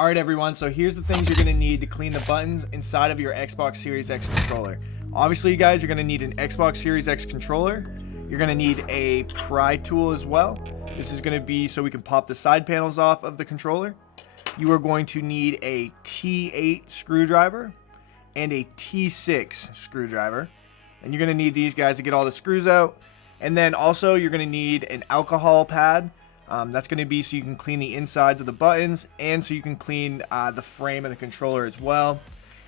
All right, everyone, so here's the things you're gonna need to clean the buttons inside of your Xbox Series X controller. Obviously, you guys are gonna need an Xbox Series X controller. You're gonna need a pry tool as well. This is gonna be so we can pop the side panels off of the controller. You are going to need a T8 screwdriver and a T6 screwdriver. And you're gonna need these guys to get all the screws out. And then also you're gonna need an alcohol pad. That's going to be so you can clean the insides of the buttons and so you can clean the frame of the controller as well.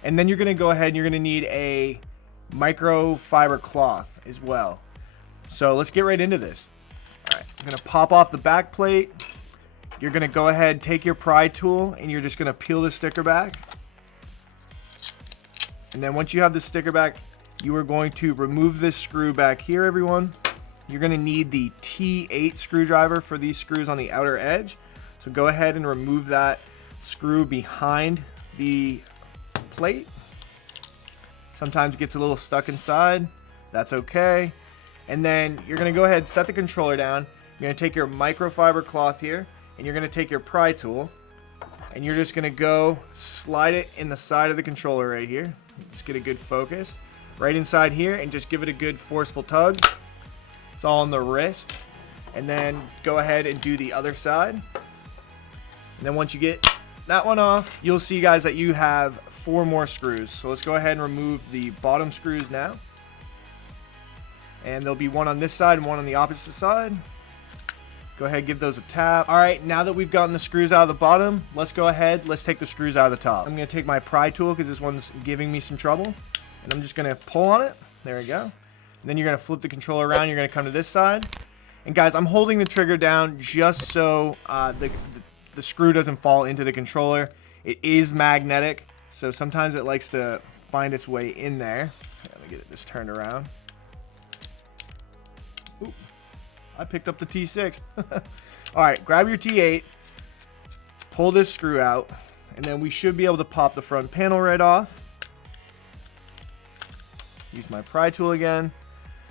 And then you're going to go ahead and you're going to need a microfiber cloth as well. So let's get right into this. All right, I'm going to pop off the back plate. You're going to go ahead, take your pry tool, and you're just going to peel the sticker back. And then once you have the sticker back, you are going to remove this screw back here, everyone. You're going to need the T8 screwdriver for these screws on the outer edge. So go ahead and remove that screw behind the plate. Sometimes it gets a little stuck inside. That's okay. And then you're going to go ahead and set the controller down. You're going to take your microfiber cloth here and you're going to take your pry tool and you're just going to go slide it in the side of the controller right here. Just get a good focus right inside here and just give it a good forceful tug. It's all on the wrist. And then go ahead and do the other side. And then once you get that one off, you'll see, guys, that you have 4 more screws. So let's go ahead and remove the bottom screws now. And there'll be one on this side and one on the opposite side. Go ahead, give those a tap. All right, now that we've gotten the screws out of the bottom, let's go ahead, let's take the screws out of the top. I'm gonna take my pry tool because this one's giving me some trouble. And I'm just gonna pull on it. There we go. And then you're going to flip the controller around. You're going to come to this side. And guys, I'm holding the trigger down just so the screw doesn't fall into the controller. It is magnetic, so sometimes it likes to find its way in there. Let me get this turned around. Ooh, I picked up the T6. All right, grab your T8. Pull this screw out. And then we should be able to pop the front panel right off. Use my pry tool again.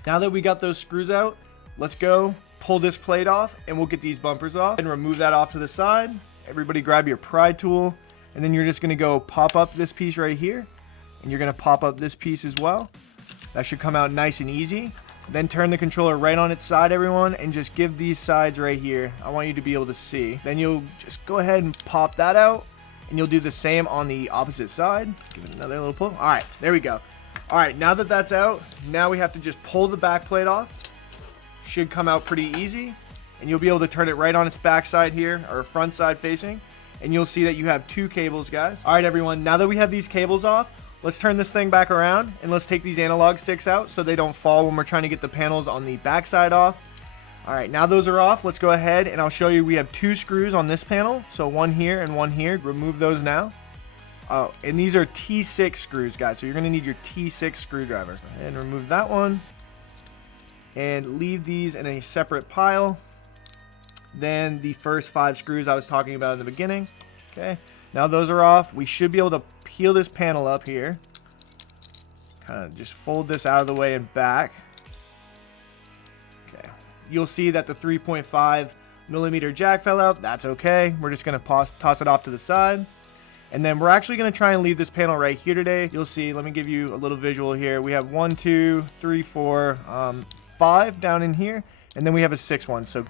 Now that we got those screws out, let's go pull this plate off and we'll get these bumpers off and remove that off to the side. Everybody grab your pry tool and then you're just going to go pop up this piece right here and you're going to pop up this piece as well. That should come out nice and easy. Then turn the controller right on its side, everyone, and just give these sides right here. I want you to be able to see. Then you'll just go ahead and pop that out and you'll do the same on the opposite side. Give it another little pull. All right, there we go. All right, now that that's out, now we have to just pull the back plate off. Should come out pretty easy. And you'll be able to turn it right on its back side here, or front side facing. And you'll see that you have 2 cables, guys. All right, everyone, now that we have these cables off, let's turn this thing back around and let's take these analog sticks out so they don't fall when we're trying to get the panels on the back side off. All right, now those are off. Let's go ahead and I'll show you we have 2 screws on this panel. So one here and one here. Remove those now. Oh, and these are T6 screws, guys. So you're going to need your T6 screwdriver. And remove that one. And leave these in a separate pile. Then the first 5 screws I was talking about in the beginning. Okay. Now those are off. We should be able to peel this panel up here. Kind of just fold this out of the way and back. Okay. You'll see that the 3.5 millimeter jack fell out. That's okay. We're just going to toss it off to the side. And then we're actually going to try and leave this panel right here today. You'll see, let me give you a little visual here. We have 1, 2, 3, 4, 5 down in here. And then we have a 6th one. So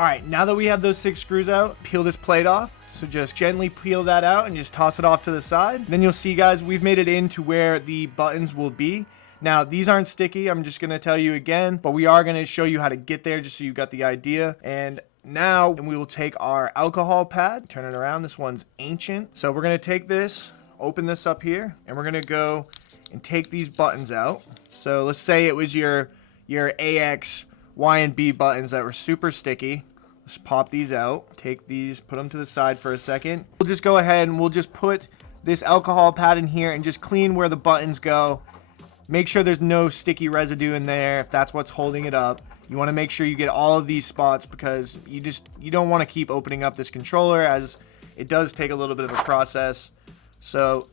all right, now that we have those 6 screws out, peel this plate off. So just gently peel that out and just toss it off to the side. Then you'll see, guys, we've made it into where the buttons will be. Now, these aren't sticky. I'm just going to tell you again, but we are going to show you how to get there just so you got the idea. And now we will take our alcohol pad, turn it around. This one's ancient. So we're going to take this, open this up here, and we're going to go and take these buttons out. So let's say it was your AX, Y, and B buttons that were super sticky. Let's pop these out, take these, put them to the side for a second. We'll just go ahead and we'll just put this alcohol pad in here and just clean where the buttons go. Make sure there's no sticky residue in there if that's what's holding it up. You want to make sure you get all of these spots because you don't want to keep opening up this controller, as it does take a little bit of a process. So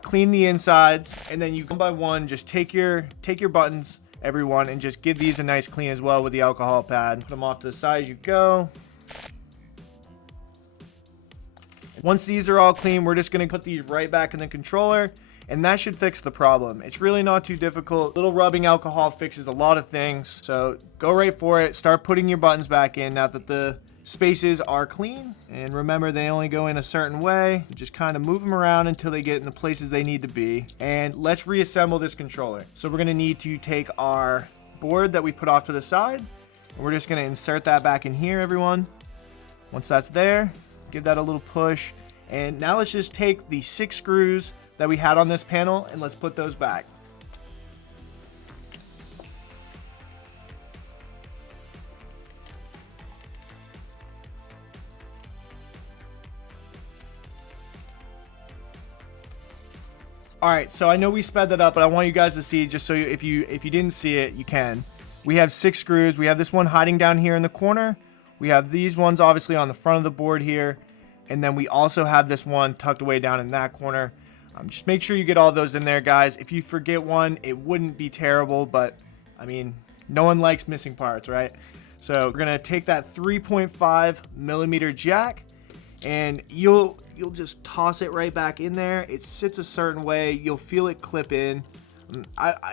clean the insides, and then you one by one just take your buttons, everyone, and just give these a nice clean as well with the alcohol pad. Put them off to the side as you go. Once these are all clean, we're just going to put these right back in the controller, and that should fix the problem. It's really not too difficult. Little rubbing alcohol fixes a lot of things, so go right for it. Start putting your buttons back in now that the spaces are clean, and remember, they only go in a certain way. Just kind of move them around until they get in the places they need to be. And let's reassemble this controller. So we're going to need to take our board that we put off to the side, and we're just going to insert that back in here, everyone. Once that's there, give that a little push, and now let's just take the 6 screws that we had on this panel and let's put those back. All right, so I know we sped that up, but I want you guys to see, just so if you didn't see it, you can. We have 6 screws. We have this one hiding down here in the corner. We have these ones obviously on the front of the board here. And then we also have this one tucked away down in that corner. Just make sure you get all those in there, guys. If you forget one, it wouldn't be terrible, but I mean, no one likes missing parts, right? So we're gonna take that 3.5 millimeter jack, and you'll just toss it right back in there. It sits a certain way. You'll feel it clip in.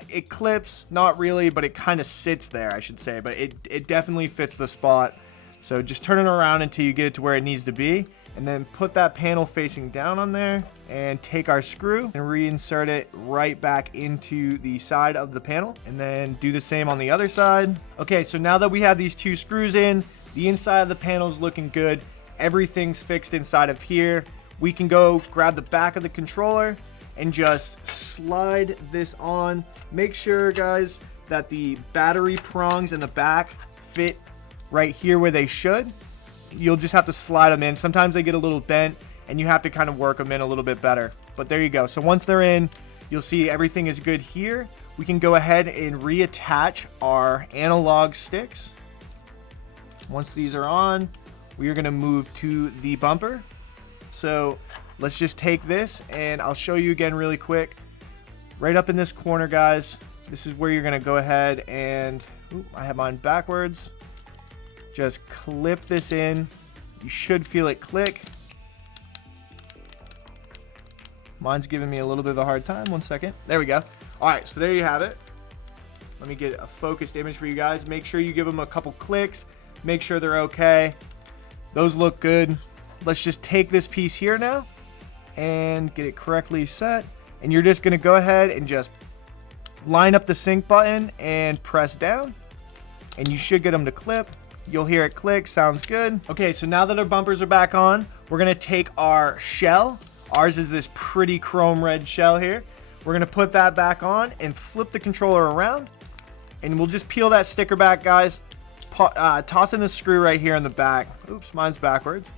It clips, not really, but it kind of sits there, I should say. But it definitely fits the spot. So just turn it around until you get it to where it needs to be. And then put that panel facing down on there and take our screw and reinsert it right back into the side of the panel, and then do the same on the other side. Okay, so now that we have these 2 screws in, the inside of the panel is looking good. Everything's fixed inside of here. We can go grab the back of the controller and just slide this on. Make sure, guys, that the battery prongs in the back fit right here where they should. You'll just have to slide them in. Sometimes they get a little bent and you have to kind of work them in a little bit better. But there you go. So once they're in, you'll see everything is good here. We can go ahead and reattach our analog sticks. Once these are on, we are going to move to the bumper. So let's just take this, and I'll show you again really quick. Right up in this corner, guys, this is where you're going to go ahead and, I have mine backwards. Just clip this in. You should feel it click. Mine's giving me a little bit of a hard time. 1 second. There we go. All right, so there you have it. Let me get a focused image for you guys. Make sure you give them a couple clicks. Make sure they're okay. Those look good. Let's just take this piece here now and get it correctly set. And you're just going to go ahead and just line up the sync button and press down. And you should get them to clip. You'll hear it click. Sounds good. Okay, so now that our bumpers are back on, we're going to take our shell. Ours is this pretty chrome red shell here. We're going to put that back on and flip the controller around. And we'll just peel that sticker back, guys. Toss in the screw right here in the back. Oops, mine's backwards.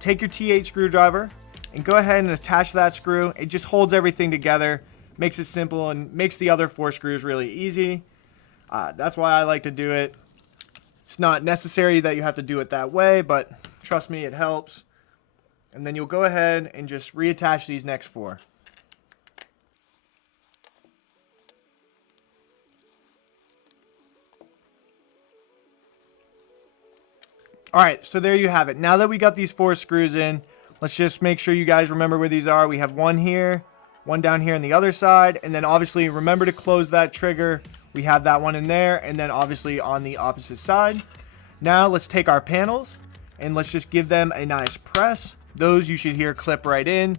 Take your T8 screwdriver and go ahead and attach that screw. It just holds everything together, makes it simple, and makes the other 4 screws really easy. That's why I like to do it. It's not necessary that you have to do it that way, but trust me, it helps. And then you'll go ahead and just reattach these next 4. All right, so there you have it. Now that we got these 4 screws in, let's just make sure you guys remember where these are. We have one here, one down here on the other side, and then obviously remember to close that trigger. We have that one in there, and then obviously on the opposite side. Now let's take our panels and let's just give them a nice press. Those you should hear clip right in.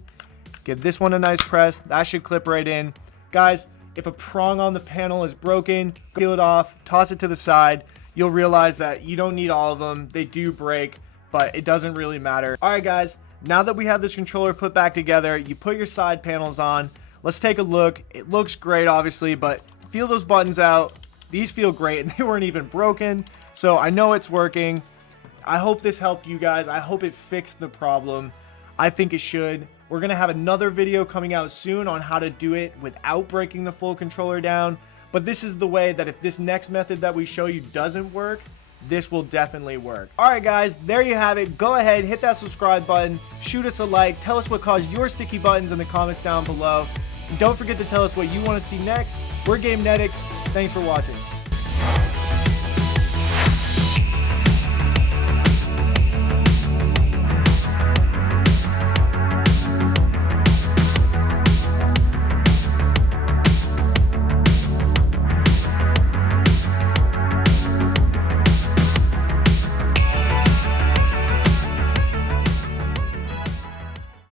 Give this one a nice press. That should clip right in. Guys, If a prong on the panel is broken, peel it off, toss it to the side. You'll realize that you don't need all of them. They do break, but it doesn't really matter. All right, guys, now that we have this controller put back together, you put your side panels on. Let's take a look. It looks great, obviously, but feel those buttons out. These feel great, and they weren't even broken, so I know it's working. I hope this helped you guys. I hope it fixed the problem. I think it should. We're going to have another video coming out soon on how to do it without breaking the full controller down. But this is the way that if this next method that we show you doesn't work, this will definitely work. All right, guys, there you have it. Go ahead, hit that subscribe button, shoot us a like, tell us what caused your sticky buttons in the comments down below. And don't forget to tell us what you want to see next. We're Gamenetics. Thanks for watching.